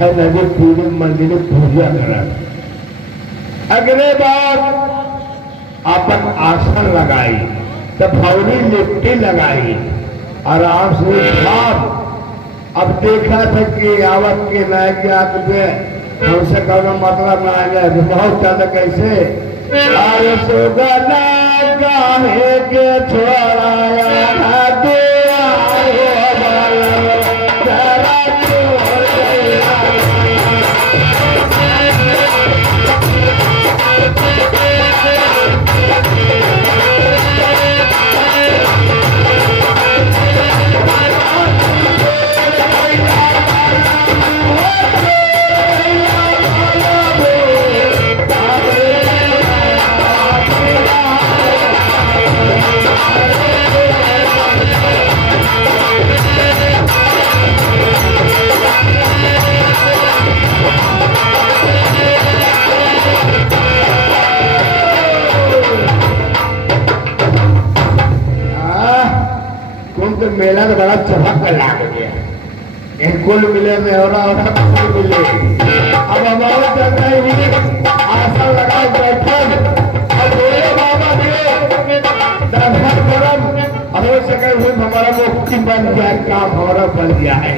नदी पूरी मंदिर पूजा करा। अगले बार अपन आसन लगाई, तफौरी लिट्टी लगाई, आराम से खाम। अब देखा था कि आवत के नए के आगे हमसे कहो मतलब ना आ जाए बहुत ज्यादा कैसे अरे सुगना गाहे के छोड़ाया दे मेला तो बड़ा चमक लाग गया। कुल मिले में हो रहा कुल मिले। अब हमारा चलता ही आसन लगा बैठे अब बोले बाबा दिए दर्शन करम हो सके हुए हमारा मुक्ति बन गया, काम हमारा बन गया है।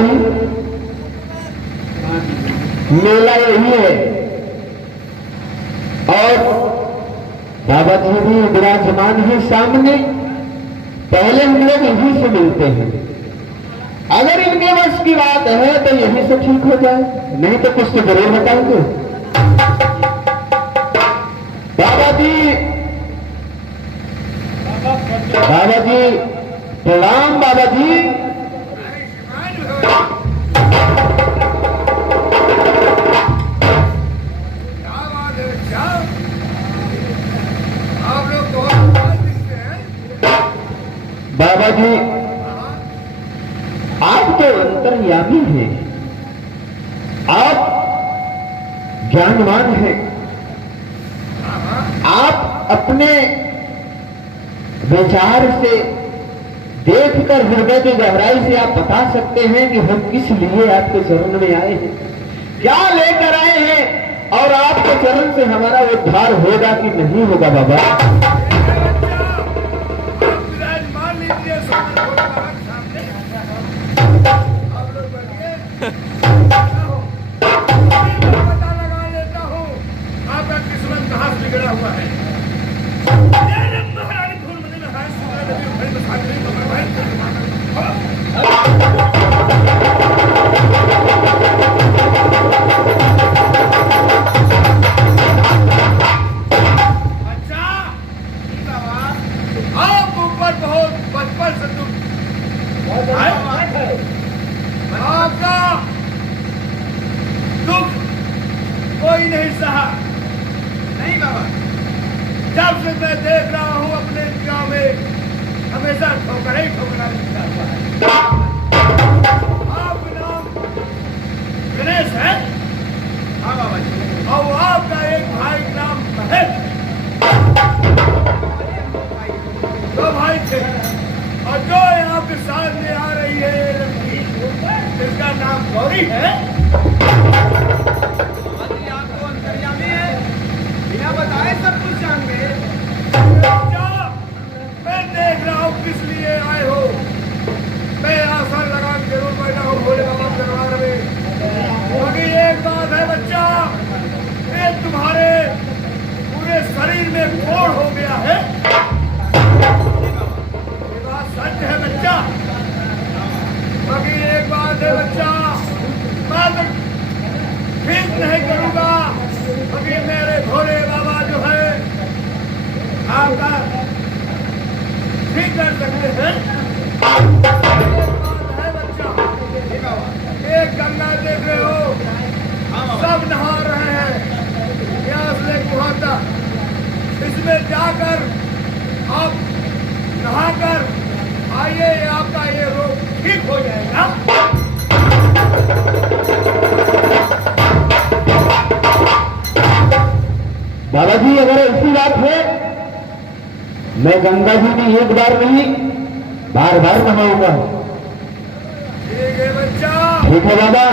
भी मेला यही है। और बाबा जी भी विराजमान है सामने। पहले हम लोग यहीं से मिलते हैं। अगर इनके वश की बात है तो यहीं से ठीक हो जाए, नहीं तो कुछ तो जरूर बताएंगे। बाबा जी प्रणाम। बाबा जी बाबा जी आप तो अंतर्यामी हैं, आप ज्ञानवान हैं। आप अपने विचार से देखकर हृदय की गहराई से आप बता सकते हैं कि हम किस लिए आपके चरण में आए हैं, क्या लेकर आए हैं, और आपके चरण से हमारा उद्धार होगा कि नहीं होगा। बाबा बिगड़ा हुआ है। अच्छा आप ऊपर बहुत बचपन से तुम आपका दुख कोई नहीं सहा। नहीं बाबा, जब से मैं देख रहा हूँ अपने गांव में हमेशा ठोकरा ही ठोकरा लिखा हुआ है। आपका नाम गणेश है? हाँ बाबा जी। और आपका एक भाई का नाम महेश। दो भाई थे, और जो यहाँ के सामने आ रही है लड़की, जिसका नाम गौरी है। आपको अंतर्यामी है, बिना बताए सब कुछ जान गए। मैं देख रहा हूँ किस लिए आए हो। मैं आसन लगा के जरूर बैठा हूँ भोले बाबा दरबार में। अभी एक बात है बच्चा, ये तुम्हारे पूरे शरीर में फोड़ हो गया है। ये बात सच है बच्चा। अभी एक बात है बच्चा, मैं तो ठीक नहीं करूँगा। अभी मेरे भोले बाबा जो है आपका ठीक कर सकते हैं। एक बात है बच्चा, एक गंगा देख रहे हो, सब नहा रहे हैं यहाँ से वहां तक। इसमें जाकर आप नहाकर आइए, आपका ये रोग ठीक हो जाएगा। बाबा जी अगर ऐसी बात है, मैं गंगा जी में एक बार नहीं बार बार नहाऊंगा। ठीक है बच्चा। ठीक है बाबा,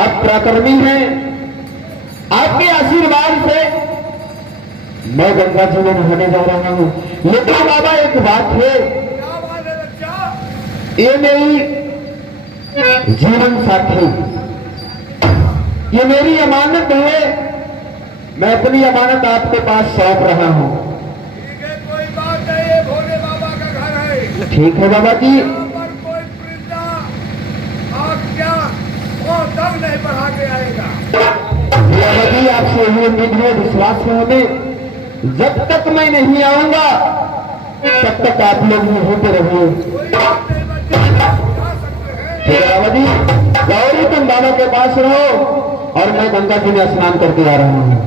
आप पराक्रमी हैं। आपके आशीर्वाद से मैं गंगा जी में नहाने जा रहा हूँ। लेकिन बाबा एक बात है, क्या बात है बच्चा? ये मेरी जीवन साथी, ये मेरी अमानत है। मैं अपनी अमानत आपके पास सौंप रहा हूँ। ठीक है, कोई बात नहीं, ये भोले बाबा का घर है। ठीक है बाबा जी। यहाँ पर कोई परिंदा आज्ञा और दम नहीं बढ़ा के आएगा। बाबा जी आपसे यही उम्मीद है, विश्वास है हमें। जब तक मैं नहीं आऊंगा तब तक आप लोग यहीं पे रहिए। कोई बात नहीं बच्चे, जा सकते हैं। ठीक है बाबा जी, गौरी तुम बाबा के पास रहो और मैं गंगा जी में स्नान करके आ रहा हूँ।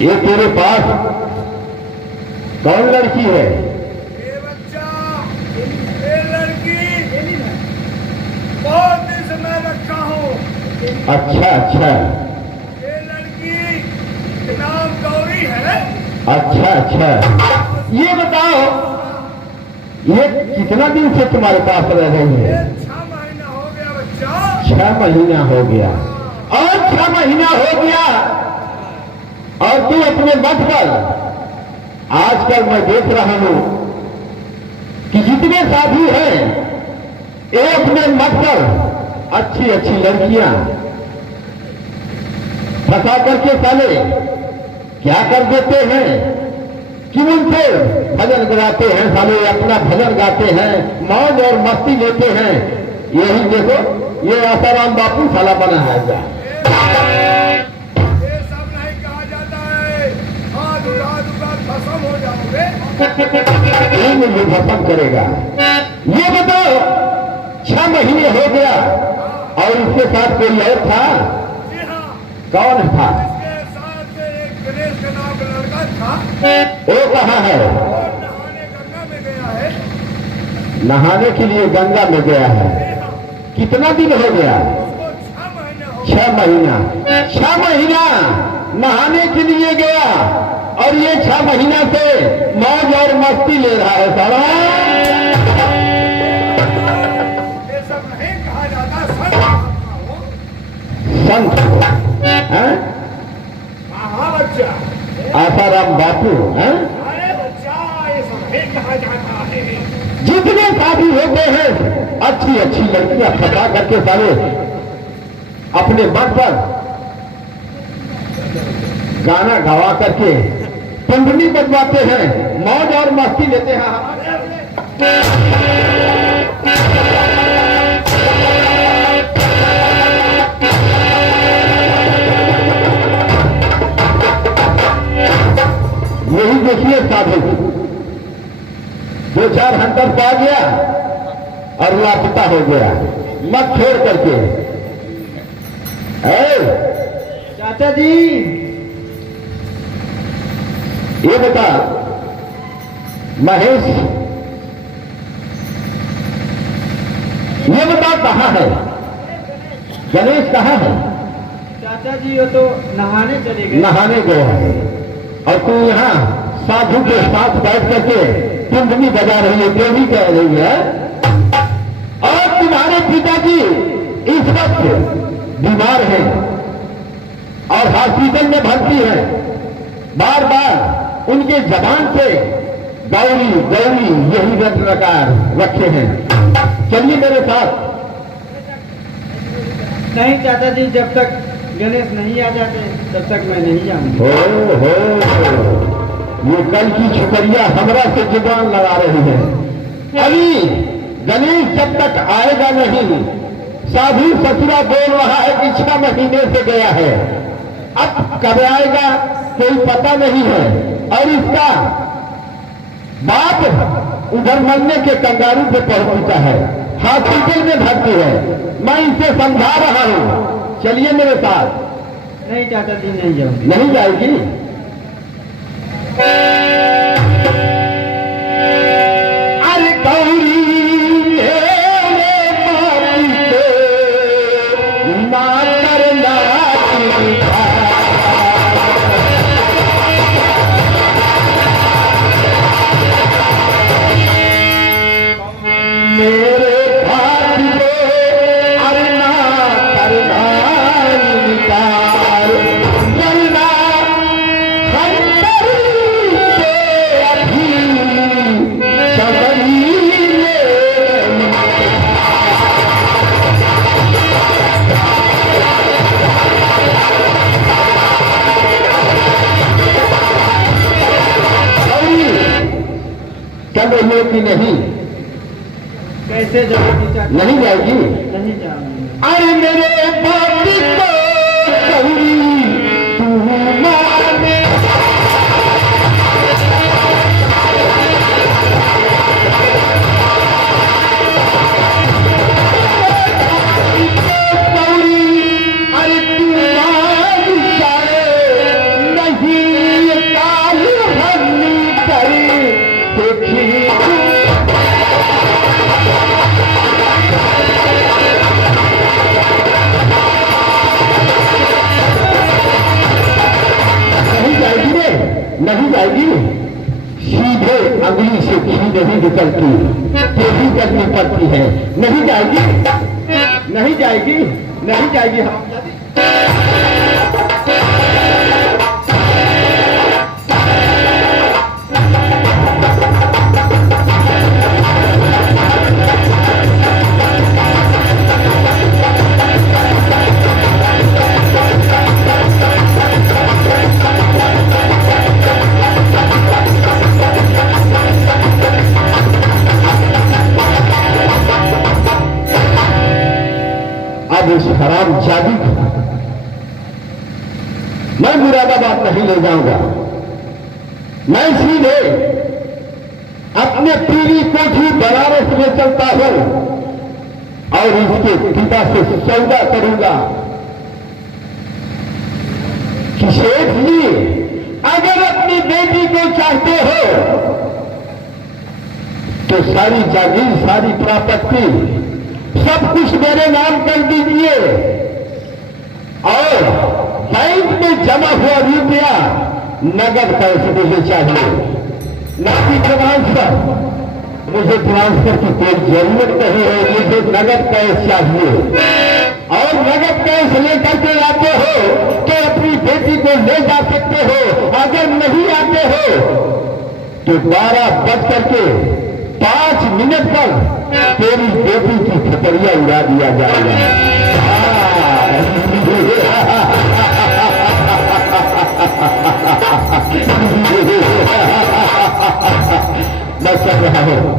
ये तेरे पास कौन लड़की है? ये बच्चा, ये लड़की बहुत दिन से मैं रखा हूँ। अच्छा अच्छा ये लड़की के नाम गौरी है। अच्छा अच्छा। ये बताओ, ये कितना दिन से तुम्हारे पास रह रही ये है? 6 महीना हो गया बच्चा। 6 महीना हो गया। और 6 महीना हो गया और तू अपने मत पर, आजकल मैं देख रहा हूं कि जितने साधु हैं ये अपने मत पर अच्छी अच्छी लड़कियां फंसा करके साले क्या कर देते हैं कि उनसे भजन गाते हैं, साले अपना भजन गाते हैं, मौज और मस्ती लेते हैं। यही देखो, ये आसाराम बापू साला बना है क्या? ये सब नहीं कहा जाता है। हाथ उड़ा दूंगा, खत्म हो जाओगे। ये मुझे भस्म करेगा। ये बताओ, 6 महीने हो गया और इसके साथ कोई और था? जी हाँ, कौन था? इसके साथ एक गणेश का नाम का लड़का था। वो कहाँ है? और नहाने गंगा में गया है। नहाने के लिए गंगा में गया है। जी हाँ, कितना दिन हो गया? उसको 6 महीने हो 6 महीना। 6 महीना नहाने के लिए गया और ये 6 महीना से मौज और मस्ती ले रहा है साला। ये सब नहीं कहा जाता। संत आत्मा हो। संत हैं? हाँ बच्चा। आसाराम बापू हैं? अरे बच्चा, ये सब नहीं कहा जाता है। जितने साधु होते हैं अच्छी अच्छी लड़कियां फंसा करके साले अपने मन पर गाना गवा करके पंडनी बजवाते हैं, मौज और मस्ती लेते हैं। यही देखिए साधु 2-4 हंटर पा गया और लापता हो गया, मत छोड़ करके। चाचा जी, ये बता महेश, ये बता कहाँ है गणेश? कहाँ है? चाचा जी वो तो नहाने चले गए। नहाने गया है और तू यहाँ साधु के साथ बैठ करके टुंडनी बजा रही है, देवी कह रही है। और तुम्हारे पिताजी इस वक्त बीमार हैं और हॉस्पिटल में भर्ती हैं। बार बार उनके जबान से गौरी गौरी यही रटनकार रखे हैं। चलिए मेरे साथ। नहीं चाचा जी, जब तक गणेश नहीं आ जाते तब तक मैं नहीं जाऊंगी। हो ये कल की छुकरिया हमरा से जुबान लगा रही है। अभी गणेश जब तक आएगा नहीं, साधु ससुरा बोल रहा है कि 6 महीने से गया है, अब कब आएगा कोई पता नहीं है। और इसका बाप उधर मरने के कंगारू पे पहुंच चुका है, हॉस्पिटल में भर्ती है। मैं इसे समझा रहा हूं, चलिए मेरे साथ। नहीं चाचा जी, नहीं जाऊंगी। नहीं जाएगी? अरे गौरी चल रही है कि नहीं? कैसे जाऊंगी चाचा? नहीं जाएगी? नहीं जाऊंगी। अरे मेरे बापी को गौरी तू माने, गौरी अरे तू मान जाए नहीं नहीं जाएगी, सीधे अगली से घी नहीं निकलती, ये भी करनी पड़ती है। नहीं जाएगी, नहीं जाएगी, नहीं जाएगी। हम अब इस हराम जादी को मैं मुरादाबाद नहीं ले जाऊंगा, मैं सीधे अपने पीरी कोठी बनारस में चलता हूं और इसके पिता से सौदा करूंगा कि शेख जी, अगर अपनी बेटी को चाहते हो तो सारी जागीर, सारी प्रॉपर्टी, सब कुछ मेरे नाम कर दीजिए और बैंक में जमा हुआ रुपया नगद पैसे मुझे चाहिए, ना कि ट्रांसफर। मुझे ट्रांसफर की कोई जरूरत नहीं है, मुझे नगद कैश चाहिए। और नगद कैश लेकर के आते हो तो अपनी बेटी को ले जा सकते हो, अगर नहीं आते हो तो 12:05 पर तेरी बेटी की खपरिया उड़ा दिया जाएगा। मैं चल रहा हूं।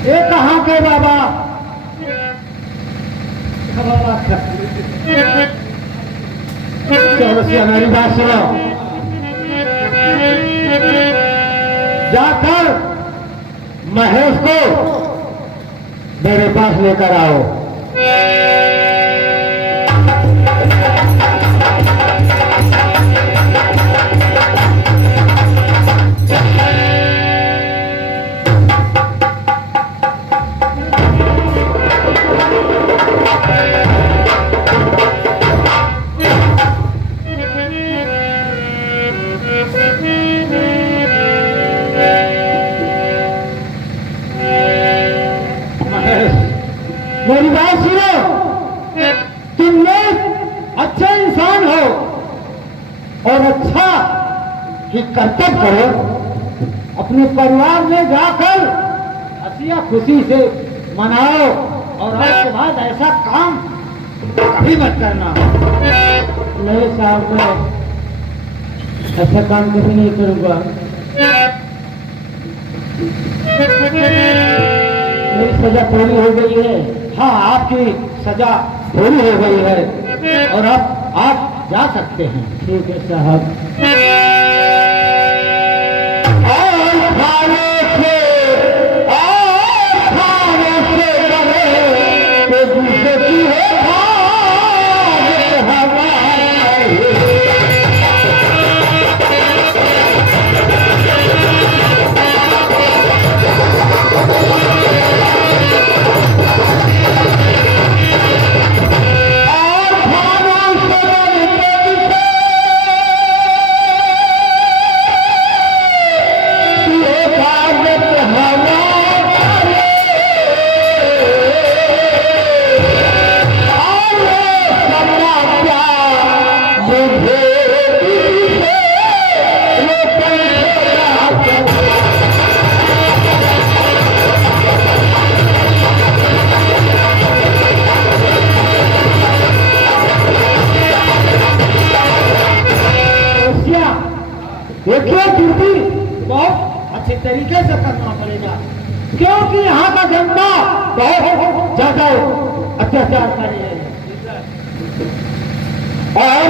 ये कहाँ के बाबा? चौरसिया, मेरी बात सुनो, जाकर महेश को मेरे पास लेकर आओ। मेरी बात सुनो, तुम लोग अच्छे इंसान हो और अच्छा ही कर्तव्य करो, अपने परिवार में जाकर हंसिया खुशी से मनाओ और आज के बाद ऐसा काम कभी मत करना। नहीं साहब, मैं ऐसा काम कभी नहीं करूँगा। मेरी सजा पूरी हो गई है। हाँ, आपकी सजा पूरी हो गई है और अब आप जा सकते हैं। ठीक है साहब। देखिए, ड्यूटी बहुत अच्छे तरीके से करना पड़ेगा, क्योंकि यहाँ का जनता बहुत ज्यादा अत्याचार कर रही है। और